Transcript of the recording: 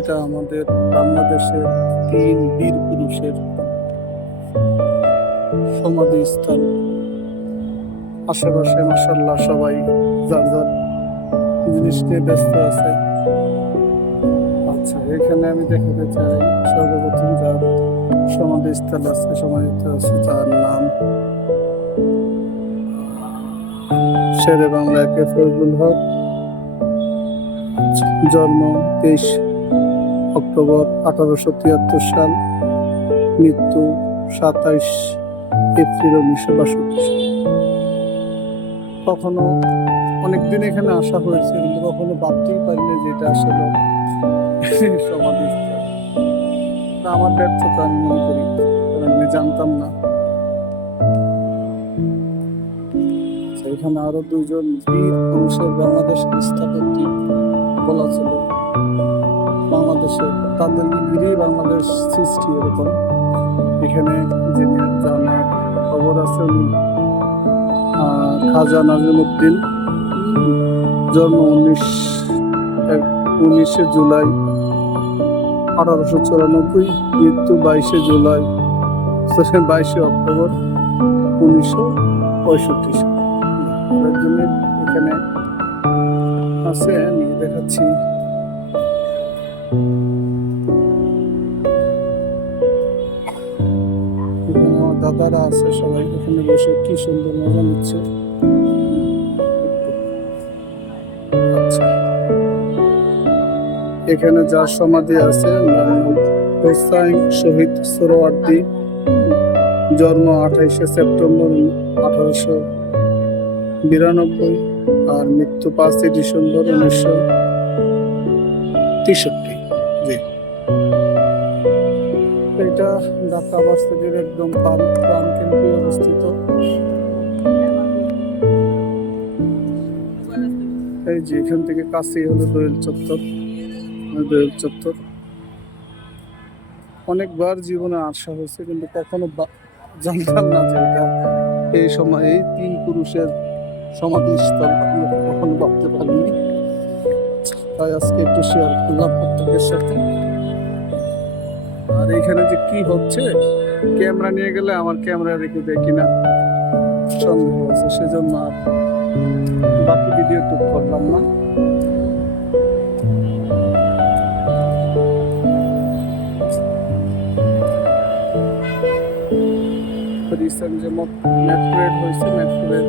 এটা আমাদের বাংলাদেশের 3 বীর পুরুষের সমাধিস্থল। আশেপাশে মাশাআল্লাহ সবাই যার যার জিনিস নিয়ে ব্যস্ত আছে। আচ্ছা, এখানে আমি দেখাতে চাই সর্বপ্রথম যার সমাধিস্থল আছে, সমাধিস্থ আছে যার নাম শেরে বাংলা কে ফজলুল হক। জন্ম 23 অক্টোবর 1873 সাল, মৃত্যু 27 এপ্রিল 1962 সাল। কখনো অনেকদিন এখানে আসা হয়েছে, কিন্তু কখনো ভাবতেই পারিনি যে এটা আসলে সমাধিস্থল। আমার ব্যর্থতা আমি মনে করি, কারণ আমি জানতাম না। এখানে আরো 2জন বীর পুরুষের বাংলাদেশের স্থপতি বলা ছিল। বাংলাদেশের তাদের ঘিরেই বাংলাদেশ সৃষ্টি। এরকম এখানে যিনি জানার খবর আছে উনি খাজা নাজিমুদ্দিন। জন্ম 19 জুলাই 1894, মৃত্যু 22 জুলাই 22 অক্টোবর 1965 সাল। একজনের এখানে আছে, আমি দেখাচ্ছি। এখানে আমার দাদারা আছে, সবাই এখানে বসে কি সুন্দর মজা নিচ্ছে। আচ্ছা, এখানে যার সমাধি আছে হোসাইন শহীদ সোহরাওয়ার্দী। জন্ম 28 সেপ্টেম্বর 1892 আর মৃত্যু 5 ডিসেম্বর 1963। এটা ঢাকা ভার্সিটির একদম প্রাণ কেন্দ্রে অবস্থিত। এই যে এখান থেকে কাছেই হলো দোয়েল চত্বর। অনেকবার জীবনে আসা হয়েছে, কিন্তু কখনো জানতাম না যে এটা এই সময় এই 3 পুরুষের সমাধিস্থল। কখনো ভাবতে পারিনি, তাই আজকে একটু শেয়ার করলাম প্রত্যেকের সাথে। আর এখানে যে কি হচ্ছে, ক্যামেরা নিয়ে গেলে আমার ক্যামেরা রেখে দেয় কিনা সন্দেহ আছে, সেজন্য আর বাকি ভিডিও টুক করলাম না। রিসেন্ট যে মেট্রো হয়েছে, মেট্রোর